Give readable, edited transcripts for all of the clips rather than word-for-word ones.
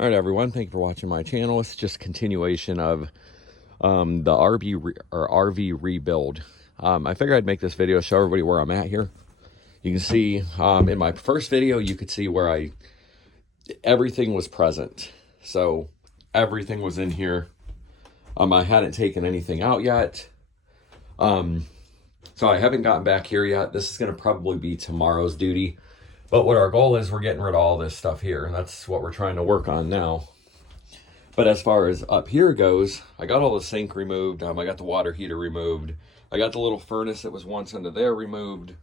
All right, everyone. Thank you for watching my channel. It's just a continuation of the RV rebuild. I figured I'd make this video to show everybody where I'm at here. You can see in my first video, you could see where everything was present. So everything was in here. I hadn't taken anything out yet. So I haven't gotten back here yet. This is going to probably be tomorrow's duty. But what our goal is, we're getting rid of all this stuff here. And that's what we're trying to work on now. But as far as up here goes, I got all the sink removed. I got the water heater removed. I got the little furnace that was once under there removed.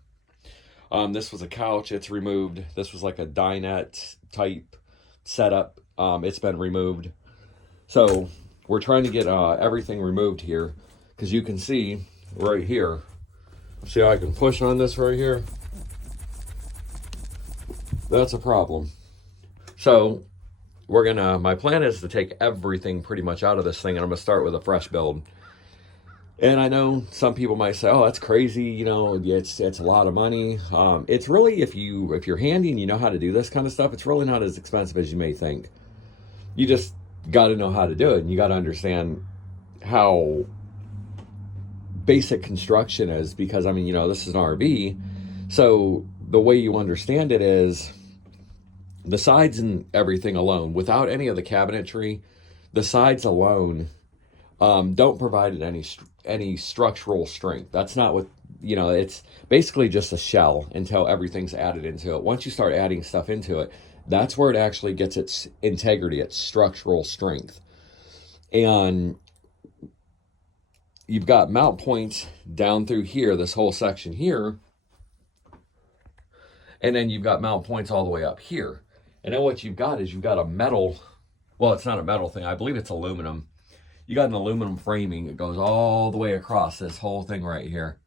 This was a couch. It's removed. This was like a dinette type setup. It's been removed. So we're trying to get everything removed here. Because you can see right here. See how I can push on this right here? That's a problem. So my plan is to take everything pretty much out of this thing, and I'm gonna start with a fresh build. And I know some people might say, oh, that's crazy, you know, it's a lot of money. It's really, if you're handy and you know how to do this kind of stuff, it's really not as expensive as you may think. You just got to know how to do it, and you got to understand how basic construction is, because I mean, you know, this is an RV, so the way you understand it is the sides and everything alone, without any of the cabinetry, the sides alone don't provide any structural strength. That's not what, you know, it's basically just a shell until everything's added into it. Once you start adding stuff into it, that's where it actually gets its integrity, its structural strength. And you've got mount points down through here, this whole section here, and then you've got mount points all the way up here. And then what you've got is you've got a metal, well, it's not a metal thing. I believe it's aluminum. You got an aluminum framing that goes all the way across this whole thing right here.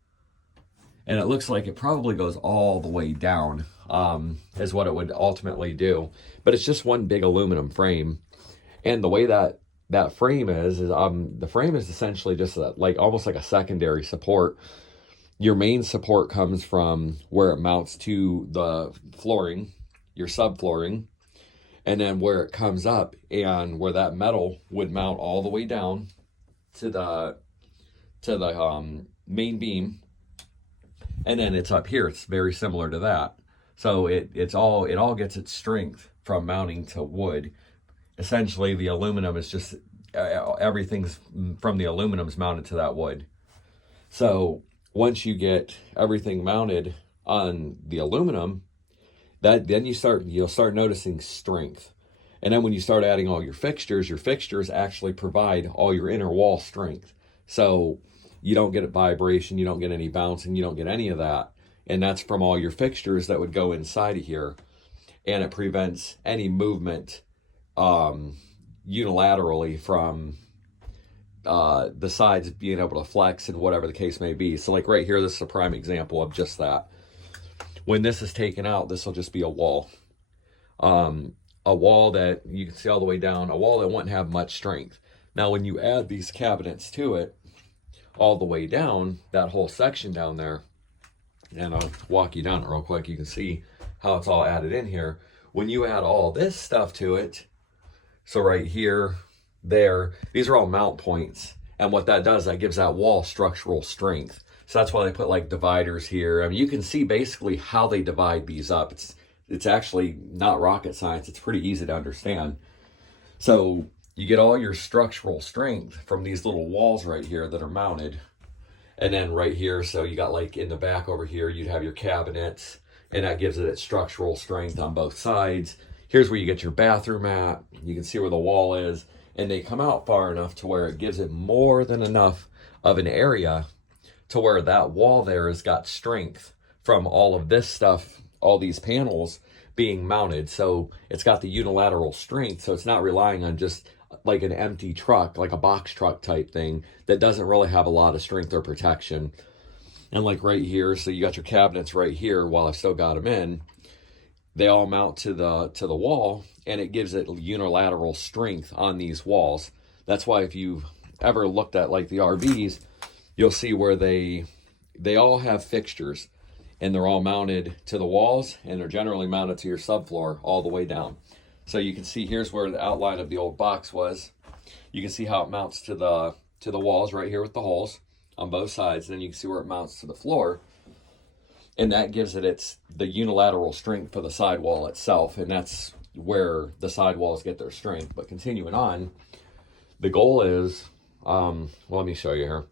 And it looks like it probably goes all the way down, is what it would ultimately do. But it's just one big aluminum frame. And the way that frame is the frame is essentially just almost like a secondary support. Your main support comes from where it mounts to the flooring, your subflooring, and then where it comes up and where that metal would mount all the way down to the main beam, and then it's up here. It's very similar to that. So it all gets its strength from mounting to wood. Essentially, the aluminum is just everything's from the aluminum is mounted to that wood. So once you get everything mounted on the aluminum, then you'll start noticing strength. And then when you start adding all your fixtures actually provide all your inner wall strength. So you don't get vibration, you don't get any bouncing, you don't get any of that. And that's from all your fixtures that would go inside of here. And it prevents any movement unilaterally from the sides being able to flex and whatever the case may be. So like right here, this is a prime example of just that. When this is taken out, this will just be a wall. A wall that you can see all the way down, a wall that wouldn't have much strength. Now, when you add these cabinets to it, all the way down, that whole section down there, and I'll walk you down it real quick, you can see how it's all added in here. When you add all this stuff to it, so right here, there, these are all mount points. And what that does, that gives that wall structural strength. So that's why they put like dividers here. I mean, you can see basically how they divide these up. It's actually not rocket science. It's pretty easy to understand. So you get all your structural strength from these little walls right here that are mounted. And then right here, so you got like in the back over here, you'd have your cabinets, and that gives it its structural strength on both sides. Here's where you get your bathroom at. You can see where the wall is, and they come out far enough to where it gives it more than enough of an area to where that wall there has got strength from all of this stuff, all these panels being mounted. So it's got the unilateral strength. So it's not relying on just like an empty truck, like a box truck type thing that doesn't really have a lot of strength or protection. And like right here, so you got your cabinets right here while I still got them in. They all mount to the wall, and it gives it unilateral strength on these walls. That's why if you've ever looked at like the RVs, you'll see where they all have fixtures, and they're all mounted to the walls, and they're generally mounted to your subfloor all the way down. So you can see here's where the outline of the old box was. You can see how it mounts to the walls right here with the holes on both sides. And then you can see where it mounts to the floor. And that gives it the unilateral strength for the sidewall itself. And that's where the sidewalls get their strength. But continuing on, the goal is, well, let me show you here.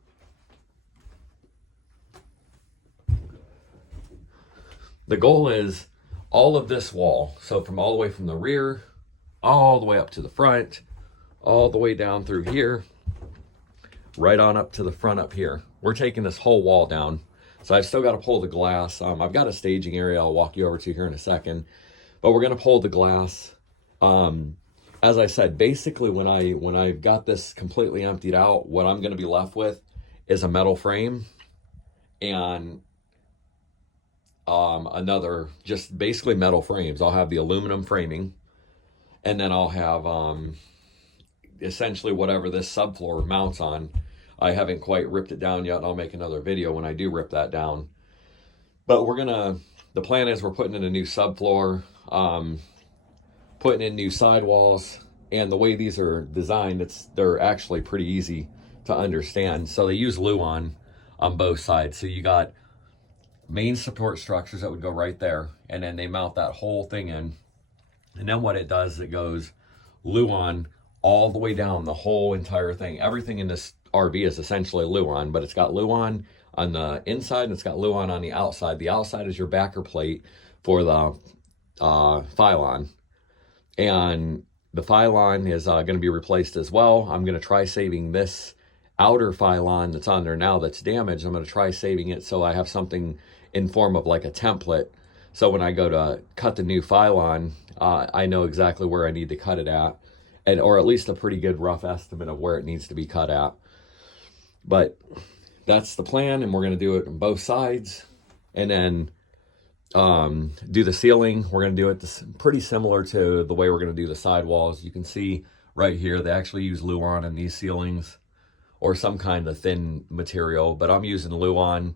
The goal is all of this wall. So from all the way from the rear, all the way up to the front, all the way down through here, right on up to the front up here. We're taking this whole wall down. So I've still got to pull the glass. I've got a staging area I'll walk you over to here in a second. But we're going to pull the glass. As I said, basically when I've got this completely emptied out, what I'm going to be left with is a metal frame and another, just basically metal frames. I'll have the aluminum framing, and then I'll have essentially whatever this subfloor mounts on. I haven't quite ripped it down yet, and I'll make another video when I do rip that down. But the plan is we're putting in a new subfloor, putting in new sidewalls, and the way these are designed, they're actually pretty easy to understand. So they use Luan on both sides. So you got main support structures that would go right there, and then they mount that whole thing in. And then what it does is it goes Luan all the way down the whole entire thing. Everything in this RV is essentially Luan, but it's got Luan on the inside and it's got Luan on the outside. The outside is your backer plate for the Phylon, and the Phylon is going to be replaced as well. I'm going to try saving this outer Phylon that's on there now that's damaged. I'm going to try saving it so I have something in form of like a template. So when I go to cut the new Phylon, I know exactly where I need to cut it at, or at least a pretty good rough estimate of where it needs to be cut at. But that's the plan, and we're going to do it on both sides. And then do the ceiling. We're going to do it pretty similar to the way we're going to do the sidewalls. You can see right here, they actually use Luan in these ceilings, or some kind of thin material, but I'm using Luan.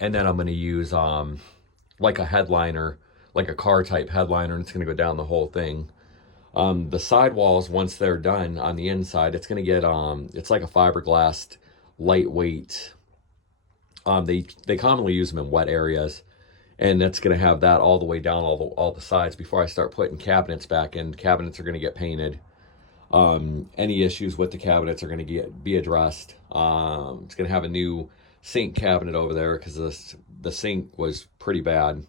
And then I'm going to use like a headliner, like a car type headliner, and it's going to go down the whole thing. The sidewalls, once they're done on the inside, it's going to get, it's like a fiberglass, lightweight. They commonly use them in wet areas, and that's going to have that all the way down all the sides before I start putting cabinets back in. Cabinets are going to get painted. Any issues with the cabinets are going to be addressed. It's going to have a new sink cabinet over there because the sink was pretty bad.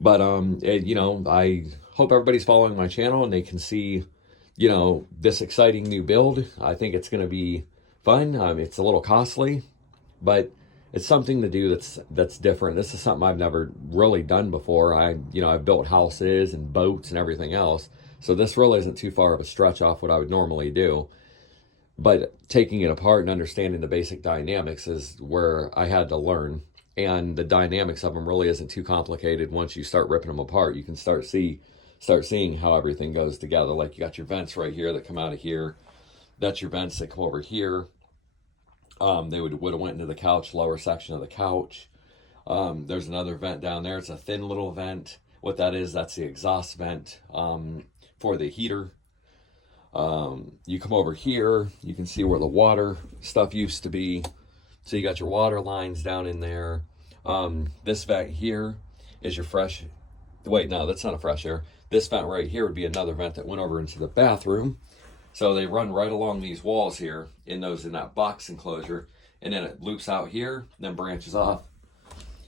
But you know, I hope everybody's following my channel and they can see, you know, this exciting new build. I think it's going to be fun. It's a little costly, but it's something to do that's different. This is something I've never really done before. I've built houses and boats and everything else, so this really isn't too far of a stretch off what I would normally do. But taking it apart and understanding the basic dynamics is where I had to learn. And the dynamics of them really isn't too complicated. Once you start ripping them apart, you can start seeing how everything goes together. Like, you got your vents right here that come out of here. That's your vents that come over here. They would have went into the couch, lower section of the couch. There's another vent down there. It's a thin little vent. What that is, that's the exhaust vent for the heater. You come over here, you can see where the water stuff used to be. So you got your water lines down in there. This vent here is your fresh, wait, no, that's not a fresh air. This vent right here would be another vent that went over into the bathroom. So they run right along these walls here in that box enclosure. And then it loops out here, then branches off.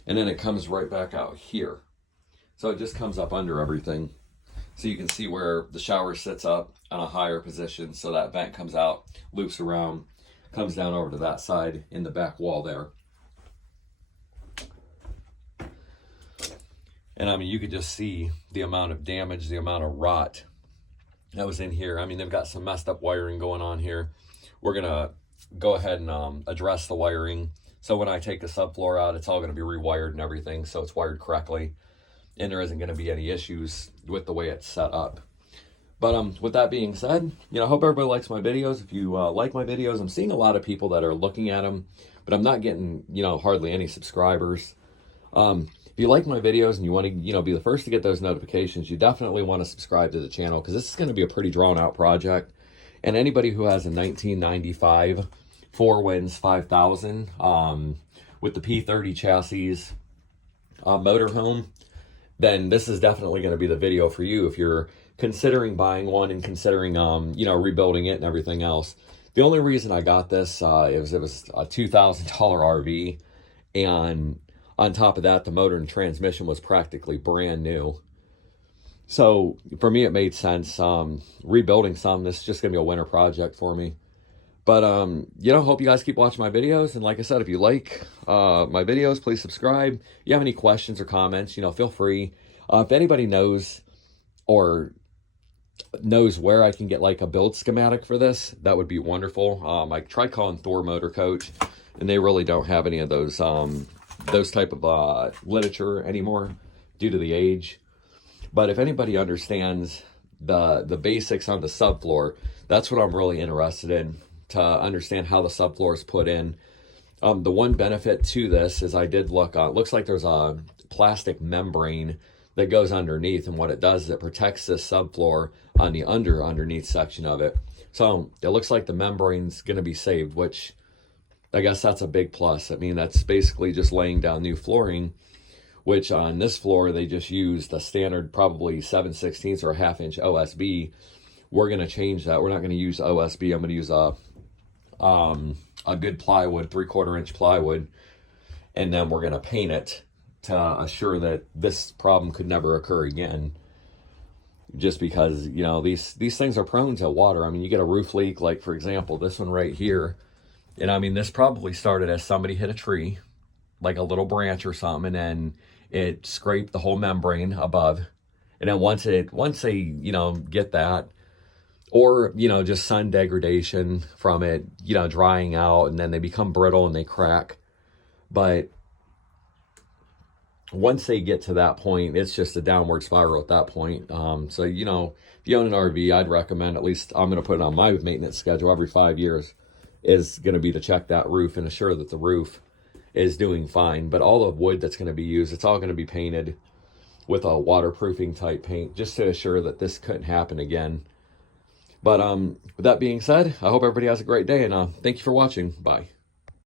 And then it comes right back out here. So it just comes up under everything. So you can see where the shower sits up on a higher position. So that vent comes out, loops around, comes down over to that side in the back wall there. And I mean, you could just see the amount of damage, the amount of rot that was in here. I mean, they've got some messed up wiring going on here. We're going to go ahead and address the wiring. So when I take the subfloor out, it's all going to be rewired and everything, so it's wired correctly. And there isn't going to be any issues with the way it's set up. But with that being said, I hope everybody likes my videos. If you like my videos, I'm seeing a lot of people that are looking at them, but I'm not getting, hardly any subscribers. If you like my videos and you want to, be the first to get those notifications, you definitely want to subscribe to the channel, because this is going to be a pretty drawn out project. And anybody who has a 1995 Four Winds 5000 with the P30 chassis motorhome, then this is definitely going to be the video for you if you're considering buying one and considering, rebuilding it and everything else. The only reason I got this, it was a $2,000 RV, and on top of that, the motor and transmission was practically brand new. So for me, it made sense. Rebuilding this is just going to be a winter project for me. But, hope you guys keep watching my videos. And like I said, if you like my videos, please subscribe. If you have any questions or comments, feel free. If anybody knows where I can get like a build schematic for this, that would be wonderful. I tried calling Thor Motor Coach, and they really don't have any of those type of literature anymore due to the age. But if anybody understands the basics on the subfloor, that's what I'm really interested in, to understand how the subfloor is put in. The one benefit to this is I did look, it looks like there's a plastic membrane that goes underneath, and what it does is it protects this subfloor on the underneath section of it. So it looks like the membrane's going to be saved, which I guess that's a big plus. I mean, that's basically just laying down new flooring, which on this floor, they just used a standard, probably 7/16 or a 1/2 inch OSB. We're going to change that. We're not going to use OSB. I'm going to use a good plywood, 3/4 inch plywood, and then we're going to paint it to assure that this problem could never occur again. Just because, these things are prone to water. I mean, you get a roof leak, like for example, this one right here. And I mean, this probably started as somebody hit a tree, like a little branch or something, and then it scraped the whole membrane above. And then once they, get that, or, just sun degradation from it, drying out, and then they become brittle and they crack. But once they get to that point, it's just a downward spiral at that point. So, if you own an RV, I'd recommend, at least I'm going to put it on my maintenance schedule every 5 years, is going to be to check that roof and assure that the roof is doing fine. But all the wood that's going to be used, it's all going to be painted with a waterproofing type paint, just to assure that this couldn't happen again. But with that being said, I hope everybody has a great day, and thank you for watching. Bye.